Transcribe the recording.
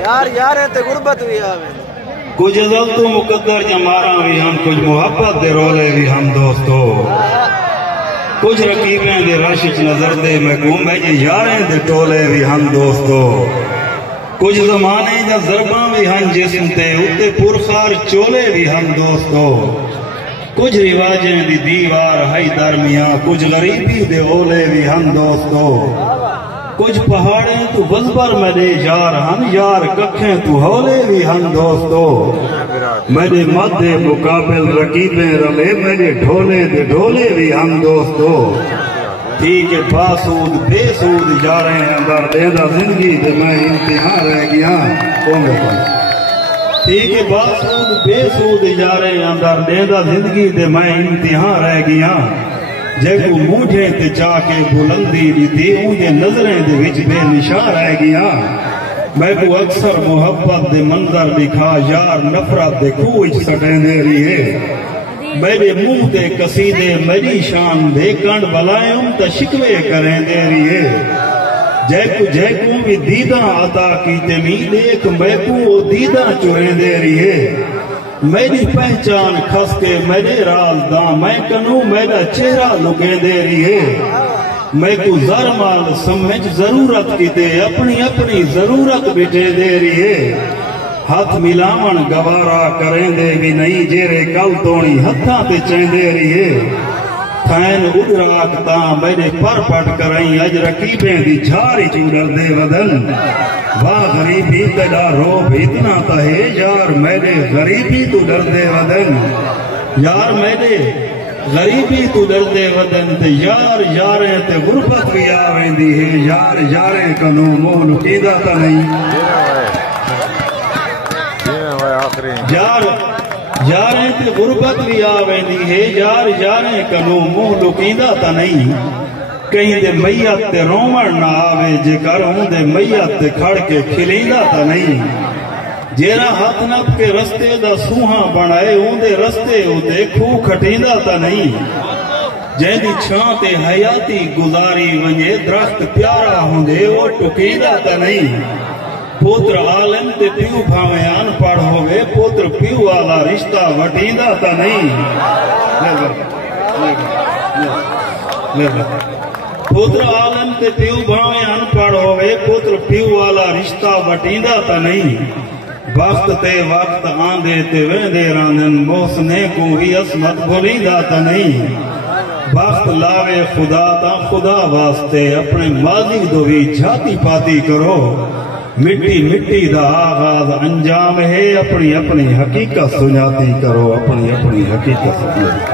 یار یار تے غربت بھی آوے کچھ ازل تو مقدر جمارا بھی ہم کچھ محبت دے رولے بھی ہم دوستو کچھ رقیبیں دے رشچ نظر دے میں گھومے جی یاریں دے ٹولے بھی ہم دوستو کچھ زمانے دا ضرباں بھی ہم جسم تے اتے پرخار چولے بھی ہم دوستو کچھ رواجیں دی دیوار ہائی درمیاں کچھ غریبی دے اولے بھی ہم دوستو کچھ پہاڑیں تو وزبر میرے یار ہم یار ککھیں تو ہولے بھی ہم دوستو میرے مدے مقابل رقیبیں رلے میرے ڈھولے دے ڈھولے بھی ہم دوستو ٹھیک ہے باسود بے سود جا رہے ہیں اندر دیدہ زندگی دے میں امتحان رہ گیا ٹھیک ہے باسود بے سود جا رہے ہیں اندر دیدہ زندگی دے میں امتحان رہ گیا جے کو موجھے تے چاہ کے بلندی دی دیوں دے نظریں دے وچ بے نشان رہ گیا میں کو اکثر محبت دے منظر دکھا یار نفرت دے کوچ سٹیں دے رہی ہے میرے منہ دے قصیدے میری شان دے کنڈ بلائیں تا شکوے کریں دے رہی ہے جے کو بھی دیداں عطا کی تمید ایک میں کو دیداں چوریں دے رہی ہے میری پہچان کھس کے میرے رازداں میں کنوں میرا چہرہ لکیں دے رہی ہے میں کو زرمال سمجھ ضرورت کی تے اپنی ضرورت بٹے دے رہی ہے ہاتھ ملاون گوارا کریں دے بھی نہیں جیرے کل تونی ہتھاں تے چین دے رہی ہے تھین ادراک تاں میرے پر پٹ کریں اج رقیبیں دی جھاری چوڑر دے ودن واہ غریبی تیرا روب اتنا تہے یار میرے غریبی تو ڈر دے ودن یار میرے غریبی تو ڈر دے ودن تے یار یاریں تے غربت بھی آویں دی ہے یار یاریں کنو موہ لکیدہ تا نہیں یار یاریں تے غربت بھی آویں دی ہے یار یاریں کنو موہ لکیدہ تا نہیں کہیں دے میت تے رومن نہ آوے جے کر ہوں دے میت تے کھڑ کے کھلیندہ تا نہیں جیرا ہاتھ نپ کے رستے دا سوہاں بنائے ہوں دے رستے ہو دے کھو کھٹیندہ تا نہیں جے دی چھاں تے حیاتی گزاری ونجے درخت پیارا ہوں دے وہ ٹکیندہ تا نہیں پوتر عالم تے پیو بھاویں ان پڑھ ہوئے پوتر پیو والا رشتہ وٹیندہ تا نہیں پوتر عالم تے پیو بھاویں ان پڑھ ہوئے پوتر پیو والا رشتہ وٹیندہ تا نہیں وقت تے وقت آندے تے ویندے راندن محسنے کو ہی عصمت بھولیندہ تا نہیں وقت لاوے خدا تا خدا واسطے اپنے ماضی دو بھی جھاتی پاتی کرو مٹی مٹی دا آغاز انجام ہے اپنی حقیقت سناتی کرو اپنی حقیقت سناتی